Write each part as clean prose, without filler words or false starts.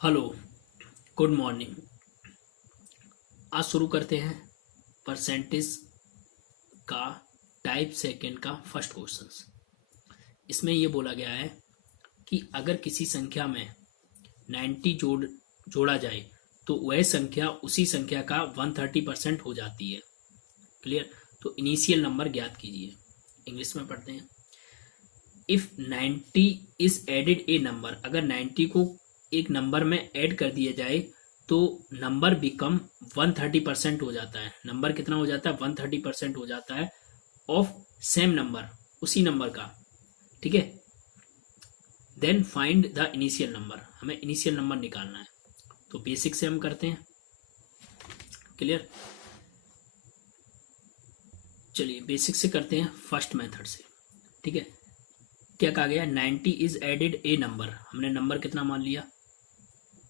Hello, good morning. आज शुरू करते हैं परसेंटेज का टाइप सेकेंड का फर्स्ट क्वेश्चन। इसमें ये बोला गया है कि अगर किसी संख्या में 90 जोड़ा जाए तो वह संख्या उसी संख्या का 130% हो जाती है। क्लियर? तो इनिशियल नंबर ज्ञात कीजिए। इंग्लिश में पढ़ते हैं। If 90 is added a number, अगर 90 को एक नंबर में ऐड कर दिया जाए तो नंबर बिकम 130% हो जाता है। नंबर कितना हो जाता है? 130% हो जाता है ऑफ सेम नंबर, उसी नंबर का। ठीक है। Then find the initial number, हमें इनिशियल नंबर निकालना है। तो बेसिक से हम करते हैं। क्लियर? चलिए बेसिक से करते हैं फर्स्ट मेथड से। ठीक है। क्या कहा गया? 90 इज एडेड ए नंबर। हमने नंबर कितना मान लिया?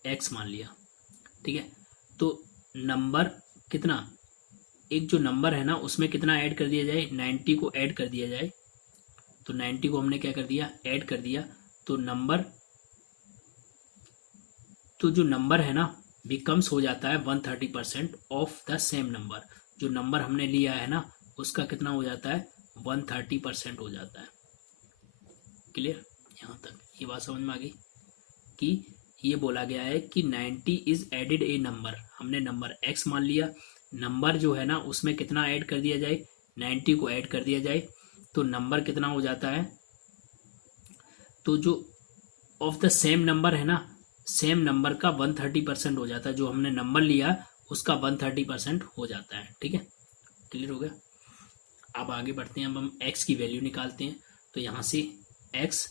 x मान लिया। ठीक है। तो नंबर कितना, एक जो नंबर है ना उसमें कितना ऐड कर दिया जाए? 90 को ऐड कर दिया जाए। तो 90 को हमने क्या कर दिया? ऐड कर दिया। तो नंबर, तो जो नंबर है ना बिकम्स हो जाता है 130% ऑफ द सेम नंबर। जो नंबर हमने लिया है ना उसका कितना हो जाता है? 130% हो जाता है। क्लियर? यहाँ तक ये बात समझ में आ गई कि ये बोला गया है कि 90 इज एडेड ए नंबर। हमने नंबर x मान लिया। नंबर जो है ना उसमें कितना ऐड कर दिया जाए? 90 को ऐड कर दिया जाए तो नंबर कितना हो जाता है? तो जो ऑफ द सेम नंबर है ना, सेम नंबर का 130% हो जाता है। जो हमने नंबर लिया उसका 130% हो जाता है। ठीक है। क्लियर हो गया? अब आगे बढ़ते हैं। अब हम x की वैल्यू निकालते हैं। तो यहाँ से x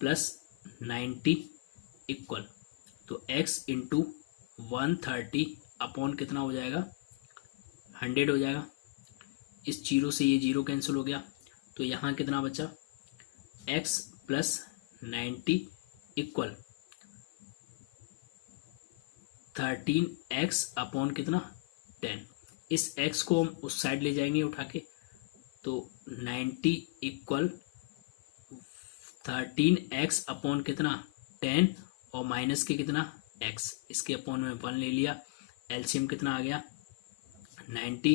प्लस 90 इक्वल, तो x इंटू 130 अपॉन कितना हो जाएगा? 100 हो जाएगा। इस जीरो से ये जीरो कैंसिल हो गया। तो यहाँ कितना बचा? x plus 90 equal 13x upon कितना? 10। इस x को हम उस साइड ले जाएंगे उठा के। तो 90 इक्वल 13x अपॉन कितना? 10 और माइनस के कितना? x। इसके अपॉन में 1 ले लिया। एलसीएम कितना आ गया? 90,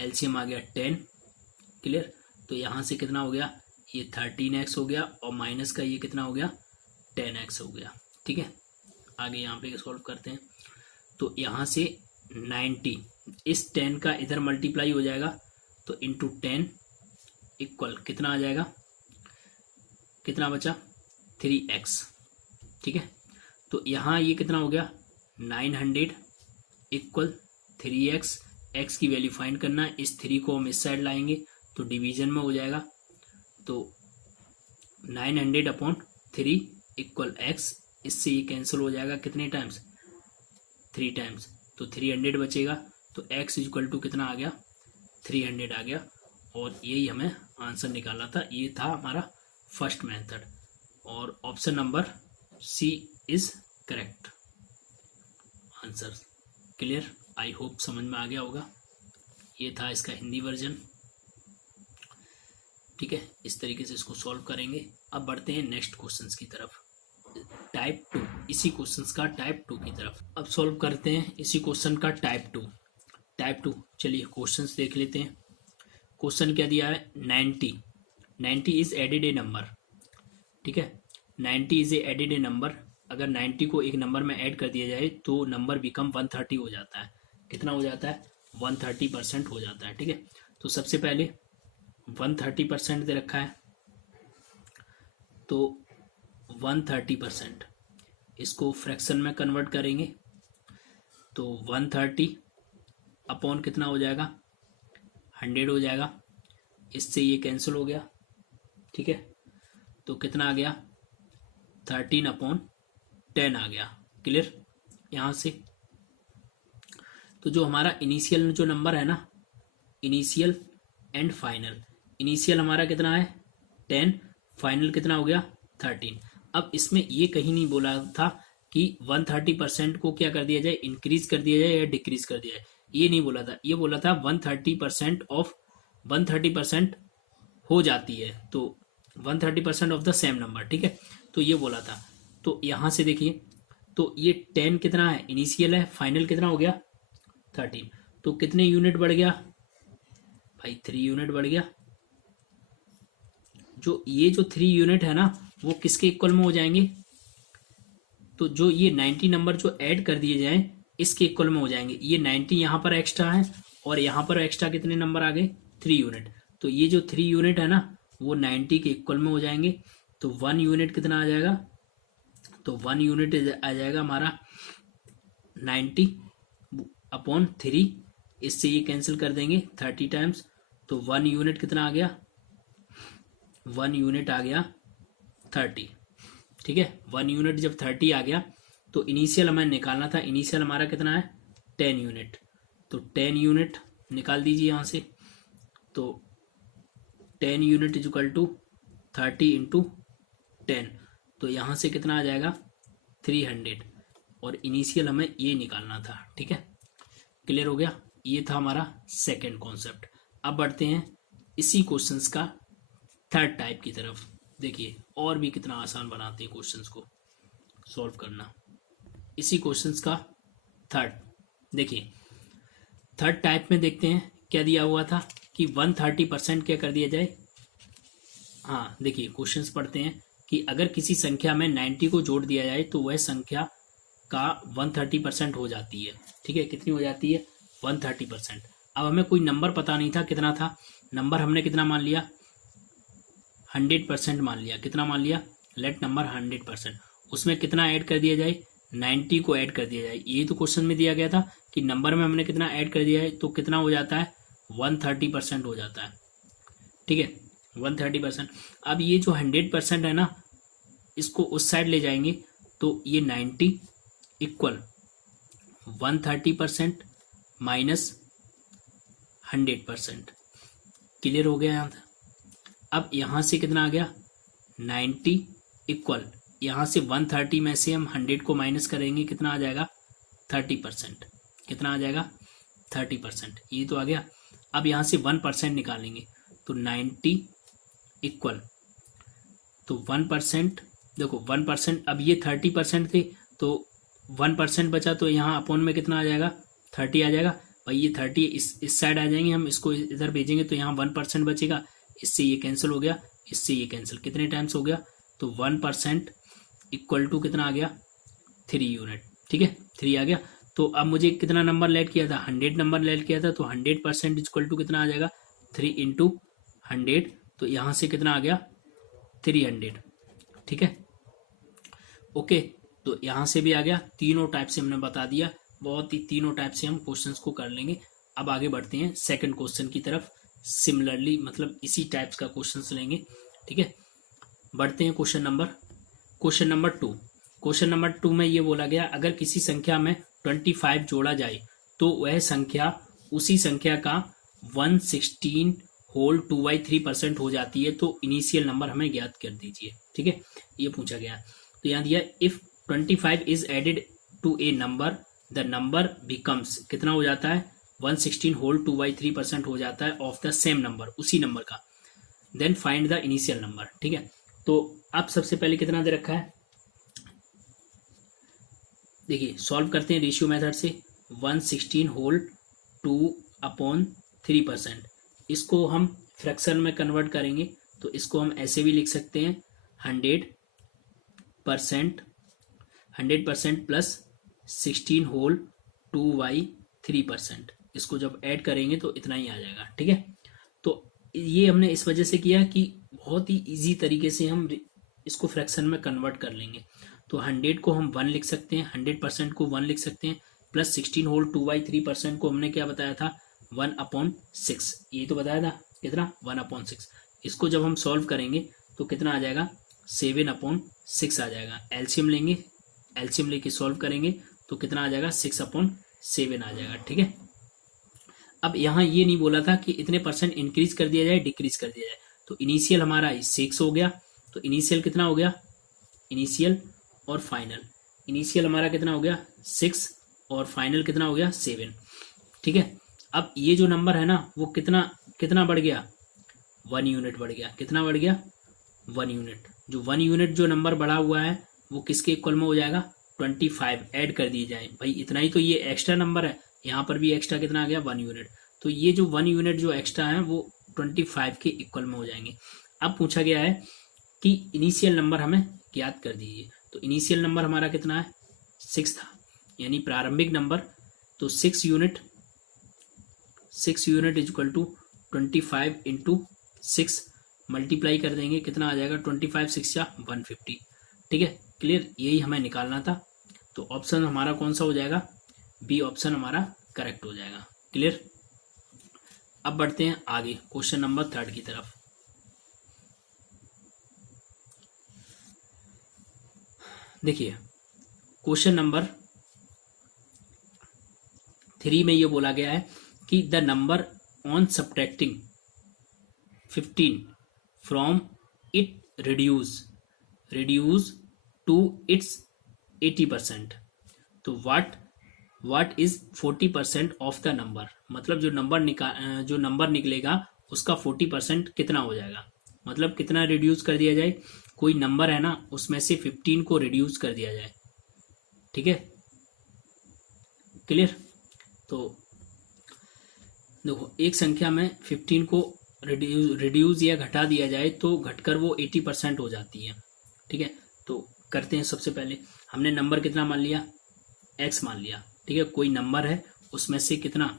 एलसीएम आ गया 10। क्लियर? तो यहाँ से कितना हो गया? ये 13x हो गया और माइनस का ये कितना हो गया? 10x हो गया। ठीक है। आगे यहाँ पे सॉल्व करते हैं। तो यहाँ से 90 इस 10 का इधर मल्टीप्लाई हो जाएगा तो इंटू 10 इक्वल कितना आ जाएगा? कितना बचा? 3x। ठीक है। तो यहाँ ये कितना हो गया? 900 इक्वल 3x। x की वैल्यू फाइंड करना है। इस 3 को हम इस साइड लाएंगे तो डिवीजन में हो जाएगा। तो 900 अपॉन 3 इक्वल x। इससे ये कैंसिल हो जाएगा कितने टाइम्स? 3 टाइम्स। तो 300 बचेगा। तो x इक्वल टू कितना आ गया? 300 आ गया। और यही हमें आंसर निकालना था। ये था हमारा फर्स्ट मेथड और option number C is correct answer. Clear? I hope समझ में आ गया होगा। ये था इसका हिंदी वर्जन। ठीक है। इस तरीके से इसको सॉल्व करेंगे। अब बढ़ते हैं नेक्स्ट क्वेश्चंस की तरफ, टाइप 2। इसी क्वेश्चंस का टाइप 2 की तरफ अब सॉल्व करते हैं। इसी क्वेश्चन का टाइप 2। टाइप 2, चलिए क्वेश्चंस देख लेते हैं। क्वेश्चन क्या दिया है? 90 इज एडेड ए नंबर। ठीक है। 90 इज एडेड ए नंबर। अगर 90 को एक नंबर में ऐड कर दिया जाए तो नंबर बिकम 130 हो जाता है। कितना हो जाता है? 130% हो जाता है। ठीक है। तो सबसे पहले 130% दे रखा है तो 130% इसको फ्रैक्शन में कन्वर्ट करेंगे तो 130 अपॉन कितना हो जाएगा? 100 हो जाएगा। इससे ये कैंसिल हो गया। ठीक है। तो कितना आ गया? 13 अपॉन 10 आ गया। क्लियर? यहाँ से तो जो हमारा इनिशियल जो नंबर है ना, इनिशियल एंड फाइनल, इनिशियल हमारा कितना है? 10, फाइनल कितना हो गया? 13। अब इसमें ये कहीं नहीं बोला था कि 130% को क्या कर दिया जाए? इंक्रीज कर दिया जाए या डिक्रीज कर दिया जाए। ये नहीं बोला था। ये बोला था 130% ऑफ 130% हो जाती है। तो 130% ऑफ द सेम नंबर। ठीक है। तो ये बोला था। तो यहाँ से देखिए, तो तो ये 10 कितना है, इनिशियल है, फाइनल कितना हो गया 13, तो कितने यूनिट बढ़ गया भाई, 3 यूनिट बढ़ गया। जो ये जो 3 यूनिट है ना वो किसके इक्वल में हो जाएंगे, तो जो ये 90 नंबर जो ऐड कर दिए जाएं इसके इक्वल में हो जाएंगे। ये 90 यहाँ पर एक्स्ट्रा है और यहाँ पर एक्स्ट्रा कितने नंबर आ गए, 3 यूनिट। तो ये जो 3 यूनिट है ना वो 90 के इक्वल में हो जाएंगे। तो 1 यूनिट कितना आ जाएगा, तो 1 यूनिट आ जाएगा हमारा 90 अपॉन 3, इससे ये कैंसिल कर देंगे 30 टाइम्स। तो 1 यूनिट कितना आ गया, 1 यूनिट आ गया 30। ठीक है, 1 यूनिट जब 30 आ गया तो इनिशियल हमें निकालना था, इनिशियल हमारा कितना है 10 यूनिट। तो 10 यूनिट निकाल दीजिए यहाँ से। तो 10 unit is equal to 30 into 10, तो यहाँ से कितना आ जाएगा 300, और इनिशियल हमें ये निकालना था। ठीक है, क्लियर हो गया, ये था हमारा सेकेंड कॉन्सेप्ट। अब बढ़ते हैं इसी क्वेश्चंस का थर्ड टाइप की तरफ। देखिए और भी कितना आसान बनाते हैं क्वेश्चंस को सॉल्व करना। इसी क्वेश्चंस का थर्ड, देखिए थर्ड टाइप में देखते हैं क्या दिया हुआ था कि 130% क्या कर दिया जाए। हाँ देखिए क्वेश्चंस पढ़ते हैं कि अगर किसी संख्या में 90 को जोड़ दिया जाए तो वह संख्या का 130% हो जाती है। ठीक है, कितनी हो जाती है 130%। अब हमें कोई नंबर पता नहीं था, कितना था नंबर, हमने कितना मान लिया 100% मान लिया। कितना मान लिया, लेट नंबर 100%, उसमें कितना ऐड कर दिया जाए 90 को ऐड कर दिया जाए। ये तो क्वेश्चन में दिया गया था कि नंबर में हमने कितना ऐड कर दिया है, तो कितना हो जाता है 130% हो जाता है। ठीक है 130%। अब ये जो 100% है ना इसको उस साइड ले जाएंगे तो ये 90 इक्वल 130% माइनस 100%। क्लियर हो गया यहाँ तक। अब यहाँ से कितना आ गया 90 इक्वल, यहाँ से 130 में से हम 100 को माइनस करेंगे, कितना आ जाएगा 30%। कितना आ जाएगा 30%, ये तो आ गया। अब यहाँ से 1% निकालेंगे तो 90 इक्वल, तो 1%, देखो 1%, अब ये 30% थे तो 1% बचा, तो यहाँ अपॉन में कितना आ जाएगा 30 आ जाएगा। भाई ये 30 इस साइड आ जाएंगे, हम इसको इधर भेजेंगे तो यहाँ 1% बचेगा, इससे ये कैंसिल हो गया, इससे ये कैंसिल, कितने टाइम्स हो गया, तो 1% इक्वल टू कितना आ गया 3 यूनिट। ठीक है 3 आ गया। तो अब मुझे कितना नंबर लेट किया था 100 नंबर लेट किया था, तो 100% इक्वल टू कितना आ जाएगा 3 इंटू 100, तो यहाँ से कितना आ गया 300। ठीक है ओके, तो यहाँ से भी आ गया। तीनों टाइप से हमने बता दिया, बहुत ही तीनों टाइप से हम क्वेश्चंस को कर लेंगे। अब आगे बढ़ते हैं सेकंड क्वेश्चन की तरफ, सिमिलरली मतलब इसी टाइप्स का क्वेश्चंस लेंगे। ठीक है, बढ़ते हैं क्वेश्चन नंबर 2। क्वेश्चन नंबर 2 में ये बोला गया अगर किसी संख्या में 25 जोड़ा जाए तो वह संख्या उसी संख्या का 116 होल 2/3% हो जाती है, तो इनिशियल नंबर हमें ज्ञात कर दीजिए। ठीक है, ये पूछा गया। तो यहाँ दिया if 25 is added to a number the number becomes, कितना हो जाता है 116 होल 2/3% हो जाता है ऑफ द सेम नंबर, उसी नंबर का। Then find the initial number. ठीक है, तो अब सबसे पहले कितना दे रखा है, देखिए सॉल्व करते हैं रेशियो मेथड से। 116 होल 2/3%, इसको हम फ्रैक्शन में कन्वर्ट करेंगे तो इसको हम ऐसे भी लिख सकते हैं 100% प्लस 16 होल 2/3%, इसको जब ऐड करेंगे तो इतना ही आ जाएगा। ठीक है, तो ये हमने इस वजह से किया कि बहुत ही इजी तरीके से हम इसको फ्रैक्शन में कन्वर्ट कर लेंगे। तो 100 को हम 1 लिख सकते हैं, 100% को 1 लिख सकते हैं, प्लस 16 होल 2/3% को हमने क्या बताया था 1/6, ये तो बताया था कितना 1/6। इसको जब हम सॉल्व करेंगे तो कितना आ जाएगा 7/6 आ जाएगा। एलसीएम लेंगे, एलसीएम लेके सॉल्व करेंगे तो कितना आ जाएगा 6/7 आ जाएगा। ठीक है, अब यहाँ ये नहीं बोला था कि इतने परसेंट इंक्रीज कर दिया जाए डिक्रीज कर दिया जाए। तो इनिशियल हमारा 6 हो गया, तो इनिशियल कितना हो गया, इनिशियल और फाइनल, इनिशियल हमारा कितना हो गया 6 और फाइनल कितना हो गया 7। ठीक है, अब ये जो नंबर है ना वो कितना कितना बढ़ गया 1 यूनिट बढ़ गया। कितना बढ़ गया 1 यूनिट। जो 1 यूनिट जो नंबर बढ़ा हुआ है वो किसके इक्वल में हो जाएगा 25 ऐड कर दिए जाए। भाई इतना ही तो ये एक्स्ट्रा नंबर है, यहाँ पर भी एक्स्ट्रा कितना आ गया 1 यूनिट। तो ये जो 1 यूनिट जो एक्स्ट्रा है वो 25 के इक्वल में हो जाएंगे। अब पूछा गया है कि इनिशियल नंबर हमें ज्ञात कर दीजिए। तो इनिशियल नंबर हमारा कितना है 6 था, यानी प्रारंभिक नंबर। तो 6 unit is equal to 25 into 6 multiply कर देंगे, कितना आ जाएगा 25 6 या 150। ठीक है, क्लियर, यही हमें निकालना था। तो ऑप्शन हमारा कौन सा हो जाएगा, बी ऑप्शन हमारा करेक्ट हो जाएगा। क्लियर। अब बढ़ते हैं आगे क्वेश्चन नंबर 3 की तरफ। देखिए क्वेश्चन नंबर 3 में ये बोला गया है कि the number on subtracting 15 from it reduce to its 80%। तो what is 40% of the number, मतलब जो नंबर निकलेगा उसका 40% कितना हो जाएगा, मतलब कितना रिड्यूस कर दिया जाए। कोई नंबर है ना, उसमें से 15 को रिड्यूस कर दिया जाए। ठीक है, क्लियर। तो देखो एक संख्या में 15 को रिड्यूस या घटा दिया जाए तो घटकर वो 80% हो जाती है। ठीक है, तो करते हैं। सबसे पहले हमने नंबर कितना मान लिया, x मान लिया। ठीक है, कोई नंबर है उसमें से कितना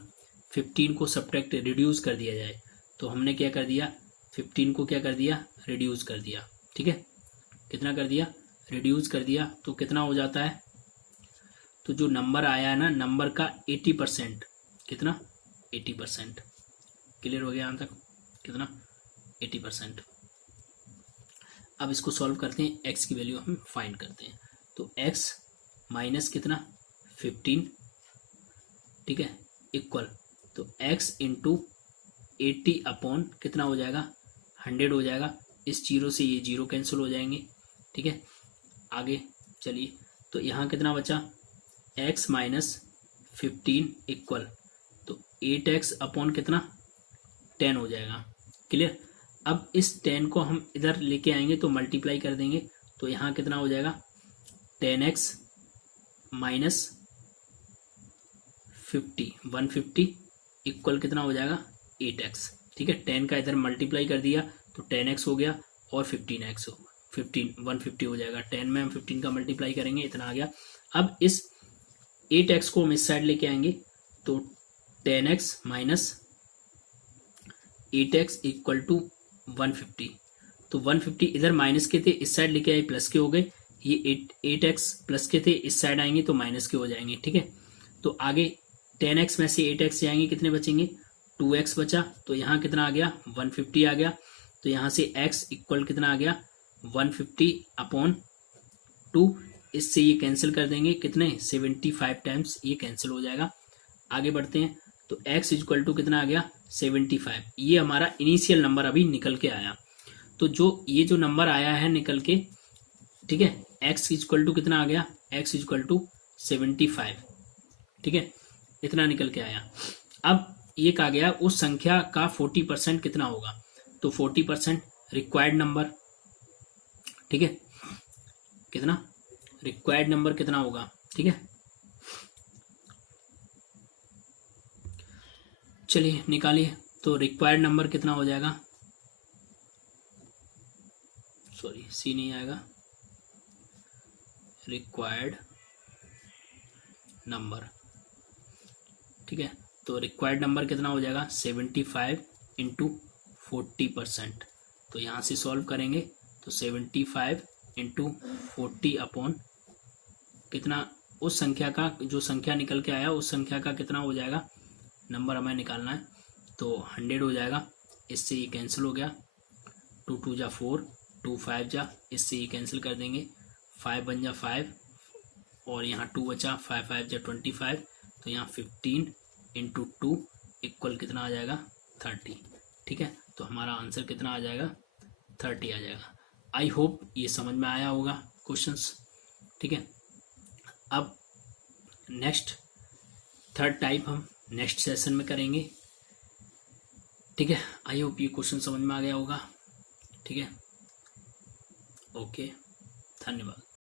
15 को सब्ट्रैक्ट रिड्यूस कर दिया जाए। तो हमने क्या कर दिया, 15 को क्या कर दिया, रिड्यूस कर दिया। ठीक है, कितना कर दिया, रिड्यूस कर दिया। तो कितना हो जाता है, तो जो नंबर आया है ना, नंबर का 80%, कितना 80%। क्लियर हो गया यहाँ तक, कितना 80%। अब इसको सॉल्व करते हैं, x की वैल्यू हम फाइंड करते हैं। तो x माइनस कितना 15, ठीक है, इक्वल, तो x इंटू 80 अपॉन कितना हो जाएगा 100 हो जाएगा। इस जीरो से ये जीरो कैंसिल हो जाएंगे। ठीक है, आगे चलिए। तो यहाँ कितना बचा, x माइनस 15 इक्वल, तो 8x अपॉन कितना 10 हो जाएगा। क्लियर। अब इस 10 को हम इधर लेके आएंगे तो मल्टीप्लाई कर देंगे। तो यहाँ कितना हो जाएगा 10x माइनस 150 इक्वल कितना हो जाएगा 8x। ठीक है, 10 का इधर मल्टीप्लाई कर दिया तो 10x हो गया और 150 हो जाएगा। 10 में हम 15 का मल्टीप्लाई करेंगे, इतना आ गया। अब इस 8x को हम इस साइड लेके आएंगे तो 10x minus 8x equal to 150। तो 150 इधर माइनस के थे, इस साइड लेके आए प्लस के हो गए। ये 8x प्लस के थे, इस साइड आएंगे तो माइनस के हो जाएंगे। ठीक है, तो आगे 10x में से 8x जाएंगे, कितने बचेंगे 2x बचा। तो यहाँ कितना आ गया 150 आ गया। तो यहाँ से x इक्वल कितना आ गया 150 अपॉन 2। इससे ये कैंसिल कर देंगे, कितने 75 टाइम्स ये कैंसिल हो जाएगा। आगे बढ़ते हैं। तो x इक्वल टू कितना आ गया 75। ये हमारा इनिशियल नंबर अभी निकल के आया। तो ये जो नंबर आया है निकल के, ठीक है, x इक्वल टू कितना आ गया, x इक्वल टू 75। ठीक है, इतना निकल के आया। अब ये कहा गया उस संख्या का 40% कितना होगा। तो 40% रिक्वायर्ड नंबर, ठीक है, कितना रिक्वायर्ड नंबर कितना होगा। ठीक है, चलिए निकालिए। तो रिक्वायर्ड नंबर कितना हो जाएगा, सॉरी सी नहीं आएगा, रिक्वायर्ड नंबर। ठीक है, तो रिक्वायर्ड नंबर कितना हो जाएगा 75 इंटू 40%। तो यहाँ से सॉल्व करेंगे तो 75 इंटू 40 अपॉन कितना, उस संख्या का जो संख्या निकल के आया उस संख्या का कितना हो जाएगा, नंबर हमें निकालना है। तो 100 हो जाएगा। इससे ये कैंसिल हो गया, 2 2 जा 4, 2 5 जा, इससे ये कैंसिल कर देंगे, 5 1 जा 5 और यहाँ 2 बचा, 5 5 जा 25। तो यहाँ 15 इंटू 2 इक्वल कितना आ जाएगा 30। ठीक है, तो हमारा आंसर कितना आ जाएगा 30 आ जाएगा। आई होप ये समझ में आया होगा क्वेश्चंस। ठीक है, अब नेक्स्ट थर्ड टाइप हम नेक्स्ट सेशन में करेंगे। ठीक है, आई होप ये क्वेश्चन समझ में आ गया होगा। ठीक है, ओके, धन्यवाद।